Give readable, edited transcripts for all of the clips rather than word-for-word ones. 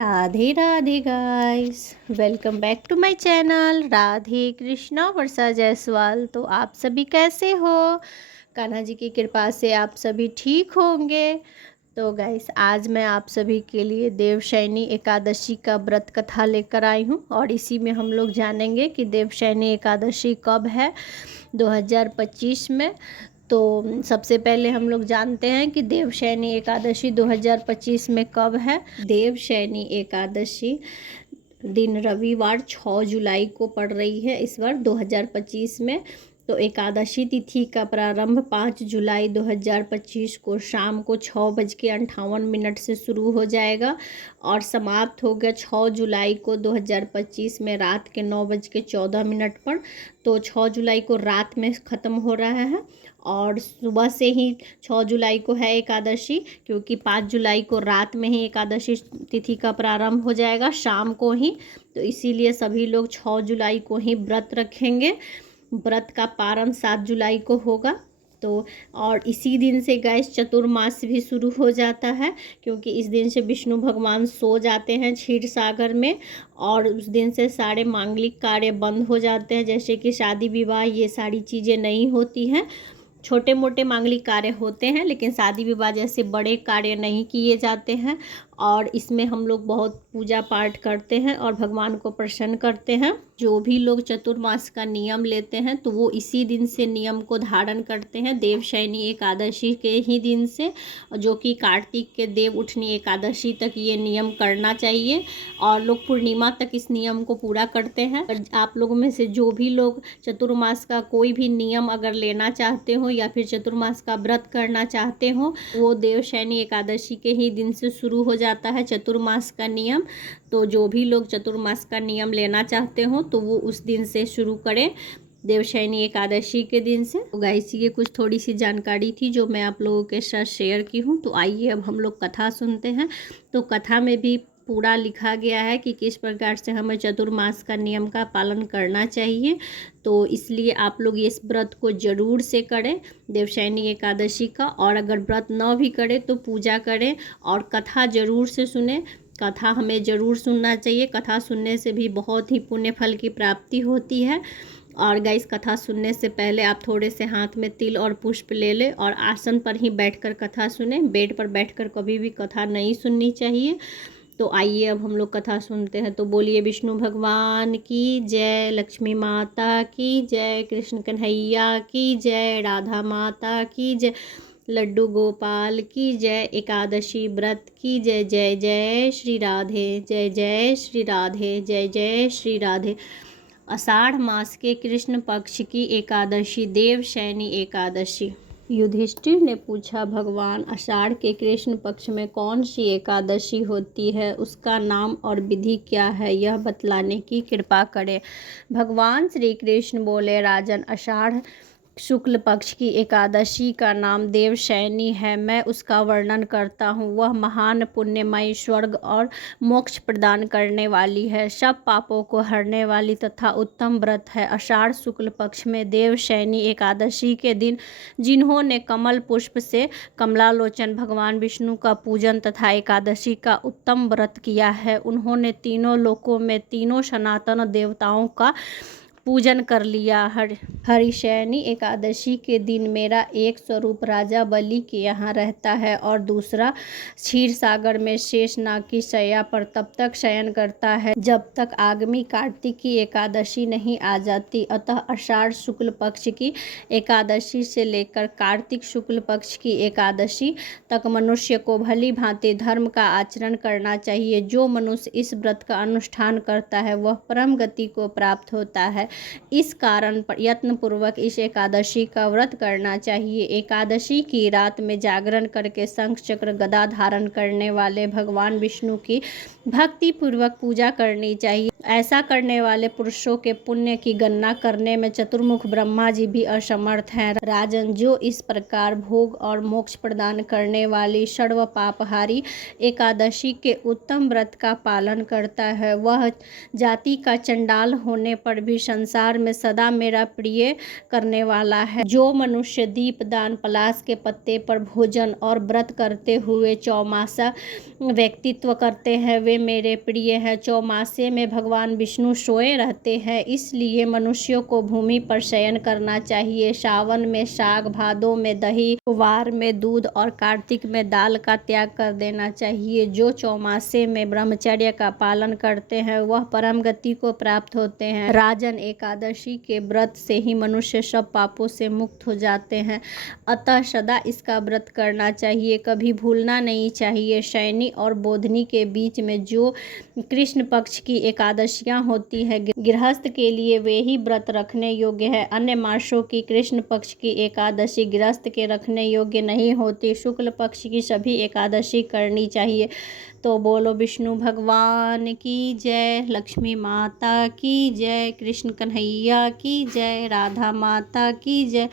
Radhe Radhe guys, welcome back to my channel Radhe Krishna Varsha Jaiswal. तो आप सभी कैसे हो? कान्हा जी की कृपा से आप सभी ठीक होंगे। तो गाइस, आज मैं आप सभी के लिए देवशयनी एकादशी का व्रत कथा लेकर आई हूँ और इसी में हम लोग जानेंगे कि देवशयनी एकादशी कब है 2025 में। तो सबसे पहले हम लोग जानते हैं कि देवशयनी एकादशी 2025 में कब है। देवशयनी एकादशी दिन रविवार 6 जुलाई को पड़ रही है इस बार 2025 में। तो एकादशी तिथि का प्रारंभ 5 जुलाई 2025 को शाम को 6:58 से शुरू हो जाएगा और समाप्त हो गया 6 जुलाई को 2025 में रात के 9:14 पर। तो 6 जुलाई को रात में ख़त्म हो रहा है और सुबह से ही 6 जुलाई को है एकादशी, क्योंकि 5 जुलाई को रात में ही एकादशी तिथि का प्रारंभ हो जाएगा शाम को ही। तो इसीलिए सभी लोग 6 जुलाई को ही व्रत रखेंगे। व्रत का पारण 7 जुलाई को होगा। तो और इसी दिन से गैस चतुर्मास भी शुरू हो जाता है, क्योंकि इस दिन से विष्णु भगवान सो जाते हैं क्षीर सागर में और उस दिन से सारे मांगलिक कार्य बंद हो जाते हैं, जैसे कि शादी विवाह ये सारी चीज़ें नहीं होती हैं। छोटे मोटे मांगलिक कार्य होते हैं लेकिन शादी विवाह जैसे बड़े कार्य नहीं किए जाते हैं। और इसमें हम लोग बहुत पूजा पाठ करते हैं और भगवान को प्रसन्न करते हैं। जो भी लोग चतुर्मास का नियम लेते हैं तो वो इसी दिन से नियम को धारण करते हैं, देवशयनी एकादशी के ही दिन से, जो कि कार्तिक के देव उठनी एकादशी तक ये नियम करना चाहिए और लोग पूर्णिमा तक इस नियम को पूरा करते हैं। आप लोगों में से जो भी लोग चतुर्मास का कोई भी नियम अगर लेना चाहते हो या फिर चतुर्मास का व्रत करना चाहते हो, वो देवशयनी एकादशी के ही दिन से शुरू हो जाता है चतुर्मास का नियम। तो जो भी लोग चतुर्मास का नियम लेना चाहते हो तो वो उस दिन से शुरू करें, देवशयनी एकादशी के दिन से। तो गाइस, ये कुछ थोड़ी सी जानकारी थी जो मैं आप लोगों के साथ शेयर की हूँ। तो आइए अब हम लोग कथा सुनते हैं। तो कथा में भी पूरा लिखा गया है कि किस प्रकार से हमें चतुर्मास का नियम का पालन करना चाहिए। तो इसलिए आप लोग इस व्रत को ज़रूर से करें देवशयनी एकादशी का, और अगर व्रत न भी करें तो पूजा करें और कथा ज़रूर से सुने। कथा हमें ज़रूर सुनना चाहिए, कथा सुनने से भी बहुत ही पुण्य फल की प्राप्ति होती है। और गाइस, कथा सुनने से पहले आप थोड़े से हाथ में तिल और पुष्प ले लें और आसन पर ही बैठकर कथा सुने। बेड पर बैठकर कभी भी कथा नहीं सुननी चाहिए। तो आइए अब हम लोग कथा सुनते हैं। तो बोलिए विष्णु भगवान की जय, लक्ष्मी माता की जय, कृष्ण कन्हैया की जय, राधा माता की जय, लड्डू गोपाल की जय, एकादशी व्रत की जय। जय जय श्री राधे, जय जय श्री राधे, जय जय श्री राधे। आषाढ़ मास के कृष्ण पक्ष की एकादशी देवशयनी एकादशी। युधिष्ठिर ने पूछा, भगवान, आषाढ़ के कृष्ण पक्ष में कौन सी एकादशी होती है, उसका नाम और विधि क्या है, यह बतलाने की कृपा करें। भगवान श्री कृष्ण बोले, राजन, आषाढ़ शुक्ल पक्ष की एकादशी का नाम देवशयनी है। मैं उसका वर्णन करता हूँ। वह महान पुण्यमयी, स्वर्ग और मोक्ष प्रदान करने वाली है, सब पापों को हरने वाली तथा उत्तम व्रत है। आषाढ़ शुक्ल पक्ष में देवशयनी एकादशी के दिन जिन्होंने कमल पुष्प से कमलालोचन भगवान विष्णु का पूजन तथा एकादशी का उत्तम व्रत किया है, उन्होंने तीनों लोकों में तीनों सनातन देवताओं का पूजन कर लिया। हरिशयनी एकादशी के दिन मेरा एक स्वरूप राजा बलि के यहाँ रहता है और दूसरा क्षीर सागर में शेषनाग की शैया पर तब तक शयन करता है जब तक आगामी कार्तिक की एकादशी नहीं आ जाती। अतः आषाढ़ शुक्ल पक्ष की एकादशी से लेकर कार्तिक शुक्ल पक्ष की एकादशी तक मनुष्य को भली भांति धर्म का आचरण करना चाहिए। जो मनुष्य इस व्रत का अनुष्ठान करता है वह परम गति को प्राप्त होता है। इस कारण यत्न पूर्वक इस एकादशी का व्रत करना चाहिए। एकादशी की रात में जागरण करके शंख चक्र गदा धारण करने वाले भगवान विष्णु की भक्ति पूर्वक पूजा करनी चाहिए। ऐसा करने वाले पुरुषों के पुण्य की गणना करने में चतुर्मुख ब्रह्मा जी भी असमर्थ हैं। राजन, जो इस प्रकार भोग और मोक्ष प्रदान करने वाली सर्व पापहारी एकादशी के उत्तम व्रत का पालन करता है, वह जाति का चंडाल होने पर भी संसार संसार में सदा मेरा प्रिय करने वाला है। जो मनुष्य दीपदान, पलाश के पत्ते पर भोजन और व्रत करते हुए चौमासा व्यक्तित्व करते हैं वे मेरे प्रिय हैं। चौमासे में भगवान विष्णु सोए रहते हैं, इसलिए मनुष्यों को भूमि पर शयन करना चाहिए। सावन में साग, भादों में दही, कुवार में दूध और कार्तिक में दाल का त्याग कर देना चाहिए। जो चौमासे में ब्रह्मचर्य का पालन करते हैं वह परम गति को प्राप्त होते हैं। राजन, एकादशी के व्रत से ही मनुष्य सब पापों से मुक्त हो जाते हैं, अतः सदा इसका व्रत करना चाहिए, कभी भूलना नहीं चाहिए। शयनी और बोधनी के बीच में जो कृष्ण पक्ष की एकादशियां होती हैं, गृहस्थ के लिए वे ही व्रत रखने योग्य है। अन्य मासों की कृष्ण पक्ष की एकादशी गृहस्थ के रखने योग्य नहीं होती। शुक्ल पक्ष की सभी एकादशी करनी चाहिए। तो बोलो विष्णु भगवान की जय, लक्ष्मी माता की जय, कृष्ण कन्हैया की जय, राधा माता की जय,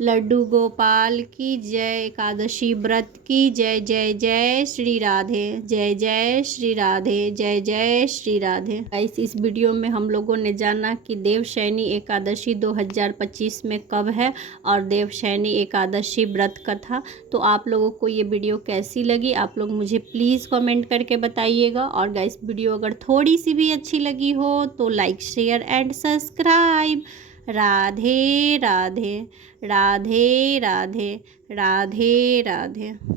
लड्डू गोपाल की जय, एकादशी व्रत की जय। जय जय श्री राधे, जय जय श्री राधे, जय जय श्री राधे। गाइस, इस वीडियो में हम लोगों ने जाना कि देवशयनी एकादशी 2025 में कब है और देवशयनी एकादशी व्रत कथा। तो आप लोगों को ये वीडियो कैसी लगी आप लोग मुझे प्लीज़ कमेंट करके बताइएगा। और गाइस, वीडियो अगर थोड़ी सी भी अच्छी लगी हो तो like, share and subscribe. Radhe Radhe, Radhe Radhe, Radhe Radhe.